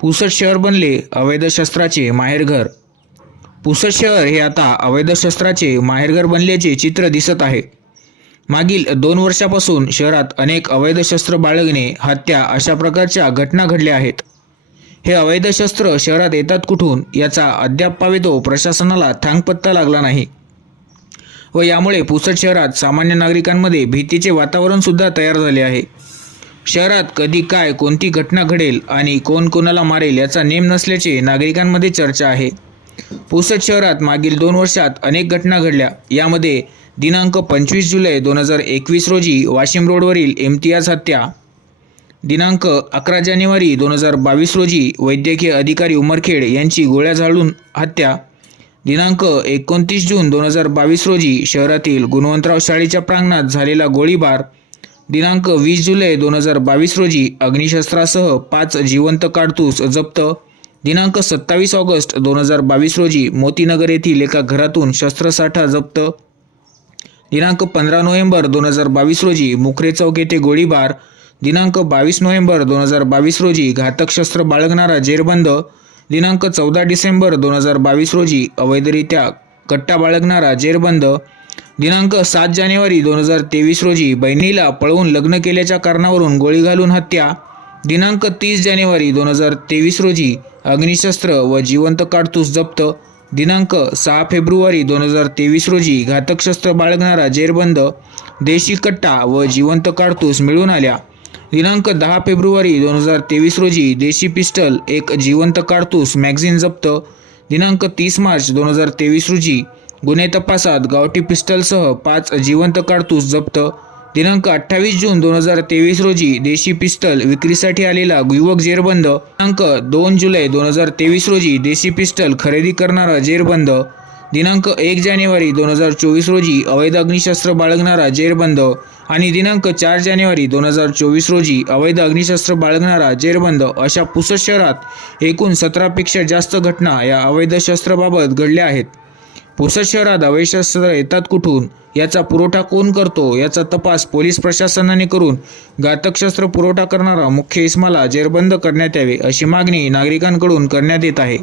पुसद शहर बनले अवैध शस्त्राचे माहेरघर पुसद शहर हे आता अवैध शस्त्राचे माहेरघर बनल्याचे चित्र दिसत आहे. मागील दोन वर्षापासून शहरात अनेक अवैध शस्त्र बाळगणे हत्या अशा प्रकारच्या घटना घडल्या आहेत. हे अवैध शस्त्र शहरात येतात कुठून याचा अद्याप पावेतो प्रशासनाला थांगपत्ता लागला नाही. व यामुळे पुसद शहरात सामान्य नागरिकांमध्ये भीतीचे वातावरण सुद्धा तयार झाले आहे. शहरात कधी काय कोणती घटना घडेल आणि कोण कोणाला मारेल याचा नेम नसल्याचे नागरिकांमध्ये चर्चा आहे. पुसद शहरात मागील दोन वर्षात अनेक घटना घडल्या. यामध्ये दिनांक पंचवीस जुलै दोन हजार एकवीस रोजी वाशिम रोडवरील इम्तियाज हत्या दिनांक अकरा जानेवारी दोन हजार बावीस रोजी वैद्यकीय अधिकारी उमरखेड यांची गोळ्या झाडून हत्या दिनांक एकोणतीस जून दोन हजार बावीस रोजी शहरातील गुणवंतराव शाळेच्या प्रांगणात झालेला गोळीबार दिनांक वीस जुलै दोन हजार बावीस रोजी अग्निशस्त्रासह पाच जिवंत काडतूस जप्त. दिनांक सत्तावीस ऑगस्ट दोन हजार बावीस रोजी मोतीनगर येथील एका घरातून शस्त्रसाठा जप्त. दिनांक पंधरा नोव्हेंबर दोन हजार बावीस रोजी मुखरे चौक येथे गोळीबार. दिनांक बावीस नोव्हेंबर दोन हजार बावीस रोजी घातक शस्त्र बाळगणारा जेरबंद. दिनांक चौदा डिसेंबर दोन हजार बावीस रोजी अवैधरित्या कट्टा बाळगणारा जेरबंद. दिनांक सात जानेवारी दोन हजार तेवीस रोजी बहिणीला पळवून लग्न केल्याच्या कारणावरून गोळी घालून हत्या. दिनांक तीस जानेवारी दोन हजार तेवीस रोजी अग्निशस्त्र व जिवंत काडतूस जप्त. दिनांक सहा फेब्रुवारी दोन हजार तेवीस रोजी घातक शस्त्र बाळगणारा जेरबंद देशी कट्टा व जिवंत काडतूस मिळून आल्या. दिनांक दहा फेब्रुवारी दोन हजार तेवीस रोजी देशी पिस्टल एक जिवंत काडतूस मॅगझिन जप्त. दिनांक तीस मार्च दोन हजार तेवीस रोजी गुन्हे तपासात गावठी पिस्टलसह पाच जिवंत काढतूस जप्त. दिनांक अठ्ठावीस जून दोन हजार तेवीस रोजी देशी पिस्टल विक्रीसाठी आलेला युवक जेरबंद. दिनांक दोन जुलै दोन हजार तेवीस रोजी देशी पिस्टल खरेदी करणारा जेरबंद. दिनांक एक जानेवारी दोन हजार चोवीस रोजी अवैध अग्निशस्त्र बाळगणारा जेरबंद. आणि दिनांक चार जानेवारी दोन हजार चोवीस रोजी अवैध अग्निशस्त्र बाळगणारा जेरबंद. अशा पुसद शहरात एकूण सतरापेक्षा जास्त घटना या अवैध शस्त्राबाबत घडल्या आहेत. पुसद शहरात अवैशस्त्र येतात कुठून? याचा पुरवठा कोण करतो? याचा तपास पोलीस प्रशासनाने करून घातक शस्त्र पुरवठा करणारा मुख्य इस्माला जेरबंद करण्यात यावे अशी मागणी नागरिकांकडून करण्यात येत आहे.